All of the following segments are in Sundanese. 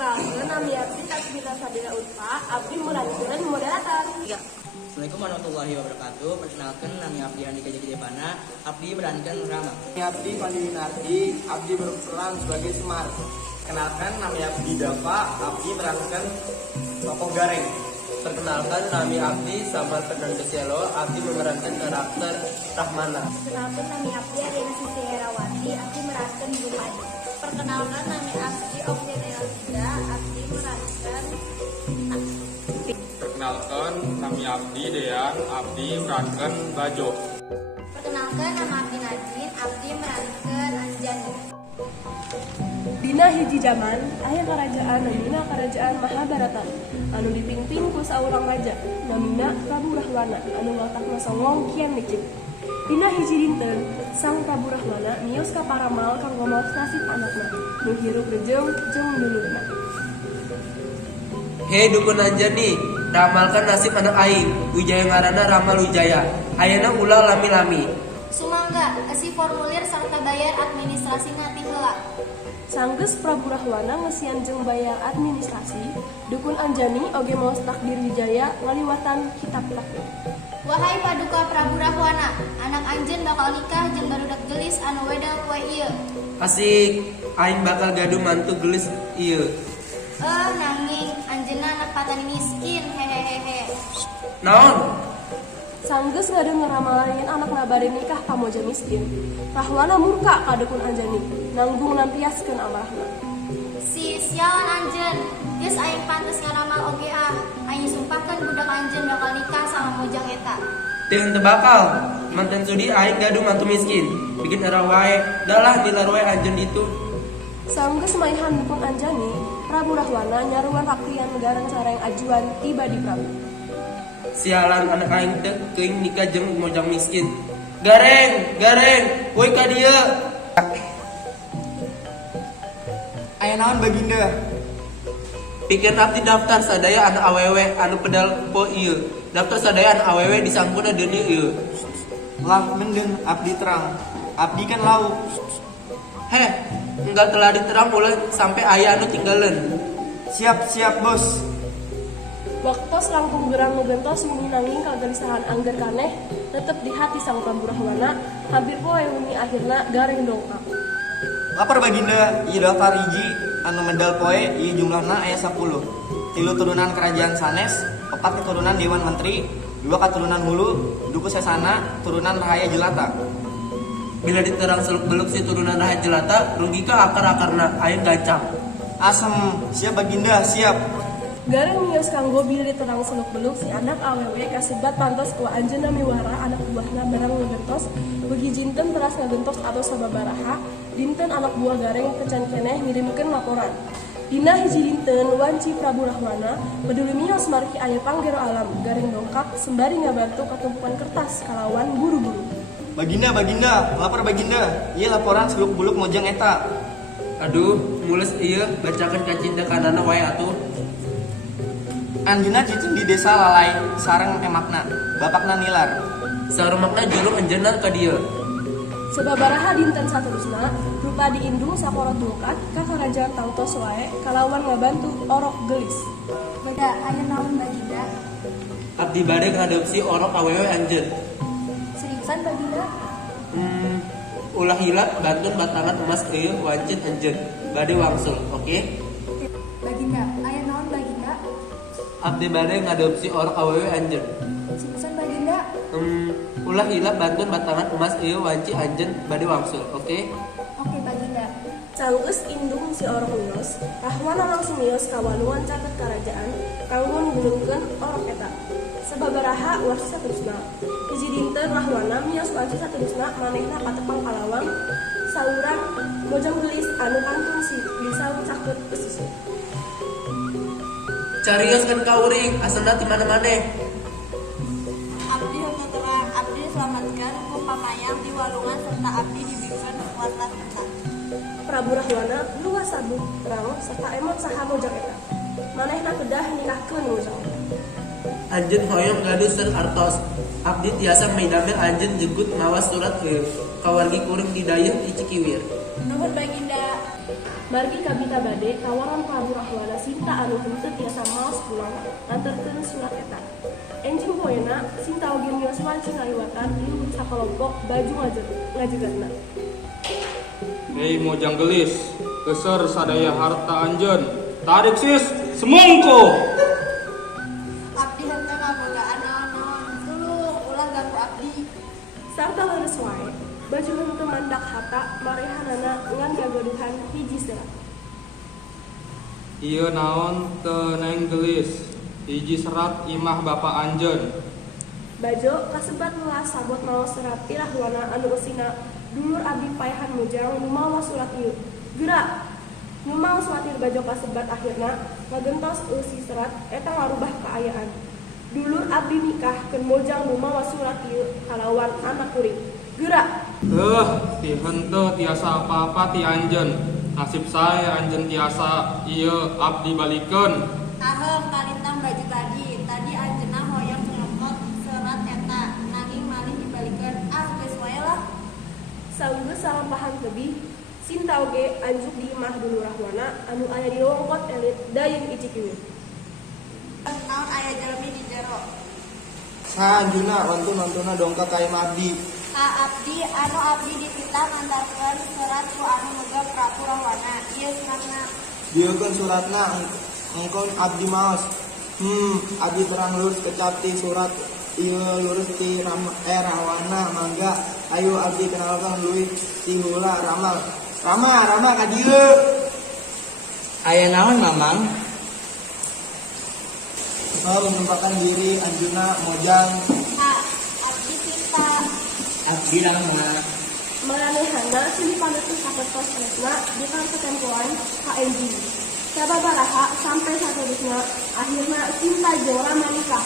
Perkenalkan, nami abdi Tasbila Sabila Unpa, abdi melanjutkan moderator. Ya. Assalamualaikum warahmatullahi wabarakatuh. Perkenalkan, nami abdi Andika Jagdipana, abdi merankan Rama. Nami abdi Fandi Winardi, abdi berperan sebagai Semar. Kenalkan, nami abdi Dava, abdi merankan tokoh Gareng. Perkenalkan, nami abdi Samar Fernando Cielo, abdi memerankan karakter Rahmana. Perkenalkan, nami abdi Ariana Siti Herawati, abdi merankan Bumadi. Perkenalkan, nami abdi Oktiana Elvida, abdi merankan Perkenalkan, nami abdi Dean, abdi merankan Bajo. Perkenalkan, nama abdi Najmin, abdi merankan Anjani. Dina hiji zaman, aya kerajaan namina kerajaan Mahabharata anu dipingpin ku saurang raja namina Prabu Rahwana anu watakna songong kian licik. Dina hiji dinten, sang Prabu Rahwana miyos ka paramal kanggo maos nasib anakna nu hirup rejeung jeung dulurna. Hei dukun Anjani, ramalkan nasib anak aing. Wijaya ngaranna Ramal Wijaya. Ayeuna ulah lami-lami. Sumangga, isi formulir sarta bayar administrasi ngati heula. Sanggeus Prabu Rahwana ngesian jeung bayar administrasi, dukun Anjani oge maos takdir Wijaya ngaliwatan kitab takdir. Wahai paduka Prabu Rahwana, anak anjeun bakal nikah jeung barudak gelis anu wedang poe ieu. Asik, aing bakal gaduh mantu gelis ieu. Nanging anjeunna anak patani miskin, hehehehe. Naon? Sanggeus ngadeung ngeramalayan anakna bade nikah ka moja miskin. Rahwana murka ka dukun Anjani, nanggung nampiaskeun amarahna. Si sialan anjeun, geus aing pantes ngaramal oge ah. Aing sumpahkeun budak anjeun bakal nikah sama mojang eta. Teu bakal. Manten sudi aing gaduh mantu miskin. Bikin era wae, dalah dilar wae anjeun ditu. Sanggeus maihan dukun Anjani, Prabu Rahwana nyaruan raktian negara sareng ajuan tiba di Prabu. Sialan anak aing teh keuing nikah jeung mojang miskin. Gareng, woi ka dieu. Aya naon Baginda? Pikir abdi daftar sadaya anak awewe anu pedal po ieu. Daftar sadaya anak awewe disangkuna deui ieu. Lah mendeng abdi terang. Abdi kan lau. Heh, enggal telah diterang ulah sampai aya anu tinggaleun. Siap bos. Waktos langkung gerang ngegentos muni nanging kagelisahan angger kaneh tetep di hati sang Prabu Rahwana. Hampir poe muni akhirna gareng dongkap. Lapar Baginda, ieu daftar hiji anu medal poe ieu jumlahna aya 10. 3 turunan kerajaan sanes, 4 keturunan dewan menteri, 2 keturunan hulu, duku sesana, turunan rahaya jelata. Bila diterang seluk-beluk si turunan raja jelata, rugi ka akar-akarna aing gancang. Asem, siap Baginda, siap. Gareng mios kanggo bilih diterang seluk-beluk si anak awewe kasebat pantos ku anjeunna miwara anak buahna barang ngegentos beugi jinten teras ngagentos atau sababaraha dinten anak buah gareng kecan keneh ngirimkeun laporan. Dina hiji dinten wanci Prabu Rahwana peduli mios margi aya panggero alam gareng dongkap sembari ngabantu katumpukan kertas kalawan buru-buru. Baginda, lapar Baginda. Ieu laporan seluk-beluk mojang eta. Aduh, mules ieu bacakeun ka cinta kanana wae atuh. Anjeunna cicing di desa lalai sareng emakna, bapakna nilar. Sarumakna julung anjeunna ka dieu. Sababaraha dinten saterusna rupa diindung saporot dungkat ka karajaan tangtos wae kalawan ngabantu orok gelis. Beda aya naon Baginda? Abdi bade ngadopsi orok awewe anjeun. Seriusan Baginda? Ulah hilat bantun batangan emas ieu wancit anjeun. Bade wangsul, oke? Baginda, aya naon Baginda? Abdi bade ngadopsi orok awewe anjeun. Seriusan Baginda? Ulah hilat bantun batangan emas ieu wanci anjeun bade wangsul, oke? Oke Baginda. Sanggeus indung si orok mios, Rahwana langsung mios ka waluan caket karajaan kanggo nggulungkeun orok eta. Sababaraha warsi saterusna. Hiji dinten Rahwana mios warsi saterusna manehna patepang kalawang saurang mojang gelis anu kantun si bisa caket pesisir. Carioskeun ka uring, asana ti mana-maneh. Abdi henteu terang, abdi diselamatkan ku pamayang di walungan serta abdi dibikeun warta peta. Prabu Rahwana luas sabuk terang serta emot saha mojang eta. Manehna kedah nikahkeun mojang eta. Anjeun hoyong gaduh ser artos. Abdi tiasa maidamel anjeun jenggut mawas surat ieu. kawargi kuring di dayeuh di Cikiwir. Nuhun Baginda. Margi kabita bade tawaran Prabu Rahwana Sinta anu henteu tiasa maos pulang nganterkeun surat eta. Enjing poena Sinta oge mios wancing ngaliwatan ieu sakalompok baju ngajegatna. Hei mojang gelis, keser sadaya harta anjeun. Tarik sis, semongko. Abdi henteu ngabogaan naon-naon. Tulung ulah ganggu abdi. Sarta leres wae baju henteu mandak hata marehanana ngan gagaduhan hiji serat. Ieu naon teu neng gelis. Hiji serat imah bapa anjeun. Bajo kasebat melas sabot maos serat ti Rahwana anu usina dulur abdi paehan mujang nu maos surat ieu. Geura nu maos watir Bajo kasebat akhirna ngagentos eusi serat eta ngarubah kaayaan. Dulur abdi nikah keun mojang nu maos surat ieu kalawan anak kuring. Geura Ti henteu tiasa apa-apa ti anjeun. Nasib sae anjeun tiasa ieu abdi balikeun. Aheng kalintang baju tadi. Tadi anjeunna hoyong nyokot serat eta nanging malih dibalikeun. Geus wae lah. saunggeus salampahan tebih Sinta oge anjuk di imah dulur Rahwana anu aya di wewengkot elit dayeuh di Cikiwir. Naon aya jalmi di jero. Saanjuna wantun-wantuna dongka ka imah abdi. Abdi anu abdi dipitah ngantarkeun serat ku anu megah Prabu Rahwana. Ieu suratna. Dieukkeun suratna engkon abdi maos. Abdi terang lurus kecap ti surat ieu lurus ti Rahwana mangga ayo abdi kenalkan luwih ti heula Rama ka dieu. Aya naon Mamang? Menyempatkan diri anjuna mojang. Abdi Sinta. Abdi lama. Maranehana silih panetu sapertos tresna di pertempuran KMG. Sababaraha sampai saterusna akhirna Sinta jeung Rama nikah.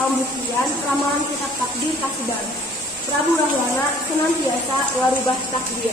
Pambuktian ramalan kitab takdir kasiban. Prabu Rahwana senantiasa ngarubah takdir.